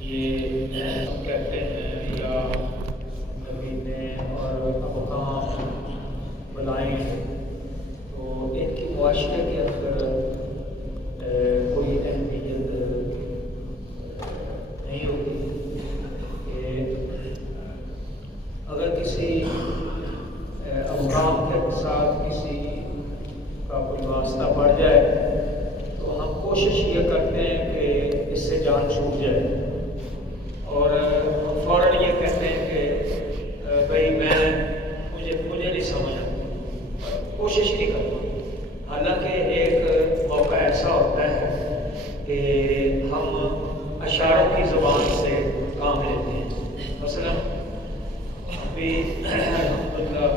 یہ کہتے ہیں یا نبینے اور ابقام بلائیں تو ان کی معاشرے کے اندر کوئی اہمیت نہیں ہوتی کہ اگر کسی ابقام کے ساتھ کسی کا کوئی واسطہ بڑھ جائے تو ہم کوشش یہ کرتے ہیں کہ اس سے جان چھوٹ جائے اور فوراً یہ کہتے ہیں کہ بھائی مجھے نہیں سمجھا، کوشش نہیں کرتا۔ حالانکہ ایک موقع ایسا ہوتا ہے کہ ہم اشاروں کی زبان سے کام لیتے ہیں۔ مثلا ابھی الحمدللہ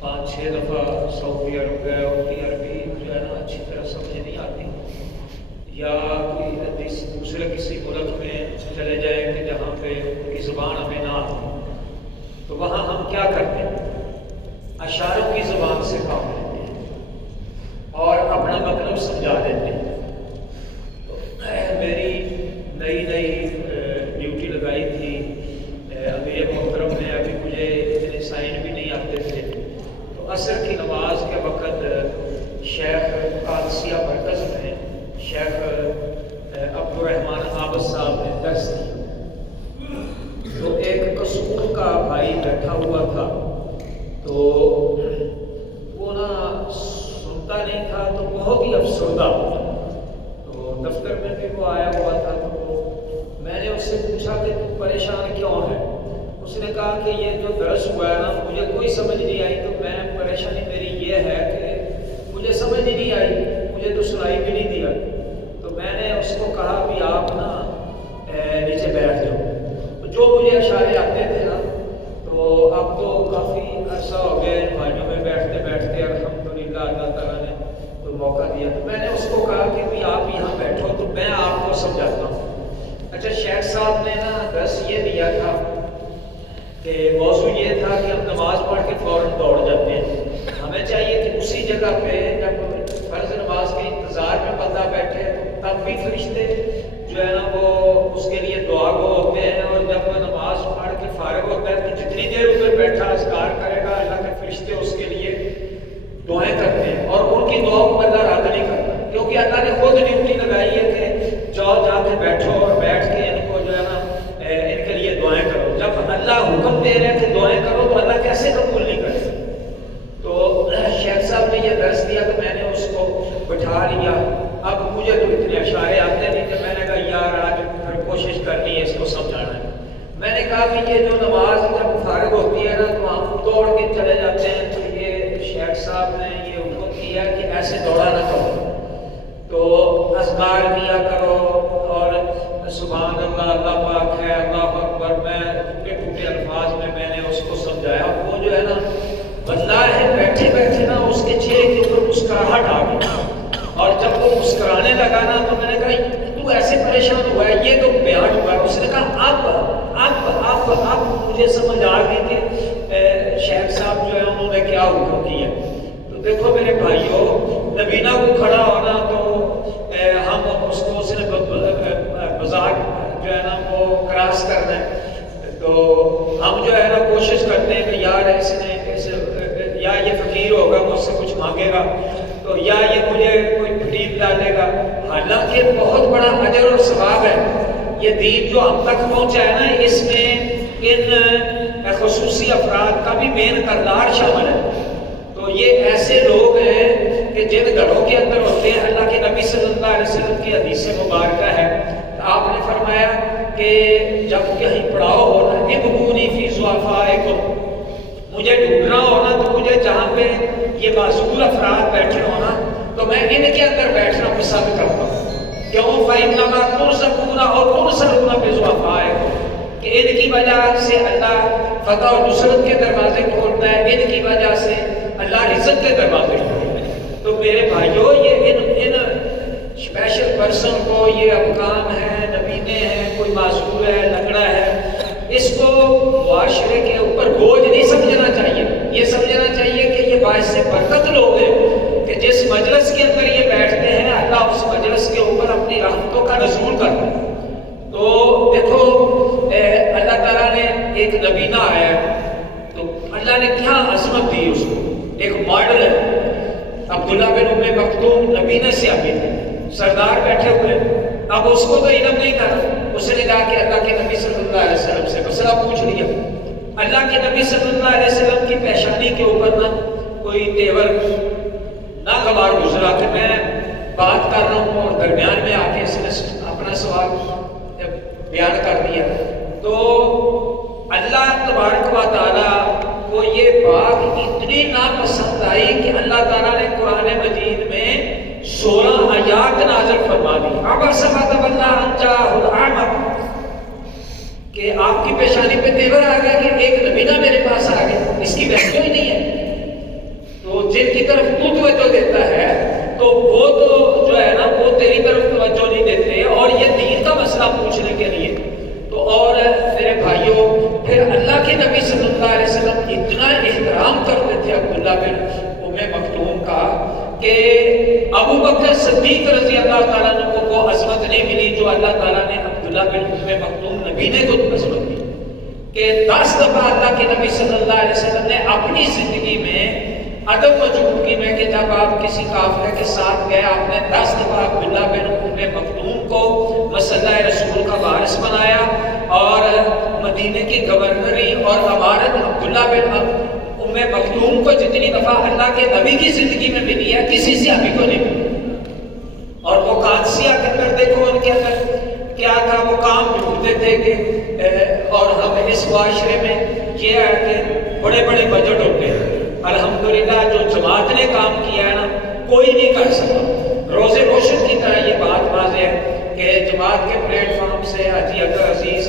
5-6 دفعہ سعودی عرب گئے، ان کی عربی جو ہے نا اچھی طرح سمجھ نہیں آتی، یا کوئی دوسرے کسی ملک میں چلے جائیں کہ جہاں پہ ان کی زبان ہمیں نہ آتی، تو وہاں ہم کیا کرتے ہیں؟ اشاروں کی زبان سے کام لیتے ہیں اور اپنا مطلب سمجھا دیتے ہیں۔ تو میری نئی ڈیوٹی لگائی تھی امیر محترم نے، ابھی مجھے اتنے سائن بھی نہیں آتے تھے، تو عصر کی نماز کے وقت شیخ قادسیہ مرکز میں شیخ عبدالرحمن عابد صاحب نے درس دیا، تو ایک قصور کا بھائی بیٹھا ہوا تھا، تو وہ نا سنتا نہیں تھا، تو بہت ہی افسردہ ہوا، تو دفتر میں بھی وہ آیا ہوا تھا، تو میں نے اس سے پوچھا کہ تم پریشان کیوں ہے؟ اس نے کہا کہ یہ جو درس ہوا ہے نا مجھے کوئی سمجھ نہیں آئی، تو میں پریشانی میری یہ ہے کہ مجھے سمجھ ہی نہیں آئی، مجھے تو سنائی بھی نہیں دیا۔ تو میں نے اس کو کہا بھی آپ نا نیچے بیٹھ جاؤ، تو جو مجھے اشارے آتے تھے نا، تو اب تو کافی عرصہ ہو گئے بھائیوں میں بیٹھتے بیٹھتے الحمدللہ اللہ تعالیٰ نے کوئی موقع دیا، تو میں نے اس کو کہا کہ بھی آپ یہاں بیٹھو تو میں آپ کو سمجھاتا ہوں۔ اچھا شیخ صاحب نے نا درس یہ دیا تھا کہ موضوع یہ تھا کہ ہم نماز پڑھ کے فوراً دوڑ جاتے ہیں، ہمیں چاہیے کہ اسی جگہ پہ جب فرض نماز کے انتظار میں بندہ بیٹھے تب بھی فرشتے جو ہے نا وہ اس کے لیے دعا گو ہوتے ہیں، اور جب وہ نماز پڑھ کے فارغ ہوتا ہے تو جتنی دیر ادھر بیٹھا اذکار کرے گا اللہ کے فرشتے اس کے لیے دعائیں کرتے ہیں، اور ان کی دعاؤں کو اللہ رد نہیں کرتا، کیونکہ اللہ نے خود ڈیوٹی لگائی ہے کہ جاؤ جا کے بیٹھو اور بیٹھ کے ان کو جو ہے نا ان کے لیے دعائیں کرو۔ جب اللہ حکم دے رہے ہیں کہ دعائیں کرو تو اللہ کیسے قبول نہیں کرے؟ تو شیخ صاحب نے یہ درس دیا تو میں نے اس کو بٹھا لیا، اب مجھے تو اتنے اشارے آتے نہیں تھے، میں نے کہا یار آج پھر کوشش کرنی ہے اس کو سمجھانا ہے۔ میں نے کہا کہ یہ جو نماز جب فارغ ہوتی ہے نا تو ہم دوڑ کے چلے جاتے ہیں، تو یہ شیخ صاحب نے یہ حکم کیا کہ ایسے دوڑا نہ کرو، تو اذکار کیا کرو، اور سبحان اللہ اللہ پاک ہے اللہ اکبر، میں ٹوٹے ٹوٹے الفاظ میں نے اس کو سمجھایا۔ وہ جو ہے نا بندہ ہے بیٹھے بیٹھے نا اس کے چہرے کے اوپر مسکراہٹ آ گئی، اور جب وہ مسکرانے لگا نا تو میں نے کہا تو ایسے پریشان ہوا ہے، یہ تو بیان ہوا ہے۔ اس نے کہا اب مجھے سمجھ آ گئی کہ شیخ صاحب جو ہے انہوں نے کیا حکم کیا۔ تو دیکھو میرے بھائیوں، نبینہ کو کھڑا ہونا تو ہم اس کو اس نے مذاق جو ہے نا وہ کراس کرنا ہے، تو ہم جو ہے نا کوشش کرتے ہیں کہ یار اس نے یا یہ فقیر ہوگا مجھ سے کچھ مانگے گا، تو یا یہ مجھے کوئی فریب ڈالے گا، حالانکہ بہت بڑا اجر اور ثواب ہے۔ یہ دین جو ہم تک پہنچا ہے نا اس میں ان خصوصی افراد کا بھی مین کردار شامل ہے، تو یہ ایسے لوگ ہیں کہ جن گھروں کے اندر ہوتے ہیں۔ اللہ کے نبی صلی اللہ علیہ وسلم کی حدیث مبارکہ ہے، آپ نے فرمایا کہ جب کہیں پڑاؤ ہونا ابغونی فی ضعفائکم، مجھے ڈھونڈنا ہونا تو مجھے جہاں پہ یہ معذور افراد بیٹھے ہونا تو میں ان کے اندر بیٹھنا پسند کرتا ہوں، کیوں؟ فإنما ترزقون اور ترسلون بضعفائکم، کہ ان کی وجہ سے اللہ فتح و نصرت کے دروازے کھولتا ہے، ان کی وجہ سے اللہ رزق کے دروازے کھولتا ہے۔ تو میرے بھائیوں یہ ان اسپیشل پرسن کو، یہ ابکام ہے، نبینے ہیں، کوئی معذور ہے، لنگڑا ہے، اس کو معاشرے کے اوپر بوجھ نہیں سمجھنا چاہیے، یہ سمجھنا چاہیے کہ یہ باعث برکت لوگ ہیں، عبداللہ بن ام مکتوم نبی نے سیابی تھے، سردار بیٹھے ہوئے، اب اس کو تو علم نہیں تھا، اس نے جا کے اللہ کے نبی صلی اللہ علیہ وسلم سے مسئلہ پوچھ لیا۔ اللہ کے نبی صلی اللہ علیہ وسلم کی پیشانی کے اوپر نہ کوئی تیور ناگوار گزرا کہ میں بات کر رہا ہوں اور درمیان میں آ کے اس نے اپنا سوال بیان کر دیا۔ تو اللہ تبارک و تعالیٰ کو یہ بات اتنی ناپسند آئی کہ اللہ تعالیٰ نے قرآن مجید میں 16 آیات نازل فرما دی۔ اب سمعت واللہ انجاہ العامر، کہ آپ کی پیشانی پہ تیور آ گیا کہ ایک نبینہ میرے پاس آ گیا، اس کی ویلیو ہی نہیں ہے۔ تو جن کی طرف تو توجہ دیتا ہے تو وہ تو جو ہے نا وہ تیری طرف توجہ نہیں دیتے، اور یہ دین کا مسئلہ پوچھنے کے لیے تو اور میرے بھائیوں پھر اللہ کے نبی صلی اللہ علیہ وسلم اتنا احترام کرتے تھے عبداللہ بن ام مکتوم کا کہ ابو بکر صدیق رضی اللہ تعالیٰ عنہ کو وہ عظمت نہیں ملی جو اللہ تعالیٰ نے عبداللہ بن ام مکتوم نبی نے خود عظمت دی، کہ 10 دفعہ اللہ کے نبی صلی اللہ علیہ وسلم نے اپنی زندگی میں عدم موجودگی میں کہ جب آپ کسی قافلے کے ساتھ گئے آپ نے 10 دفعہ عبداللہ بن ام مکتوم کو مسلح رسول کا وارث بنایا، اور مدینے کی گورنری اور امارت عبداللہ بن ام مکتوم کو جتنی دفعہ اللہ کے نبی کی زندگی میں ملی ہے کسی صحابی کو نہیں ملی۔ اور وہ قادسیہ کے اندر دیکھو ان کے اندر کیا تھا، وہ کام ڈھونڈتے تھے کہ اور ہم اس معاشرے میں یہ ہے کہ بڑے بڑے بجٹ ہوتے ہیں، الحمدللہ جو جماعت نے کام کیا ہے نا کوئی نہیں کر سکتا۔ روز روشن کی طرح یہ بات واضح ہے کہ جماعت کے پلیٹ فارم سے حاجی اکبر عزیز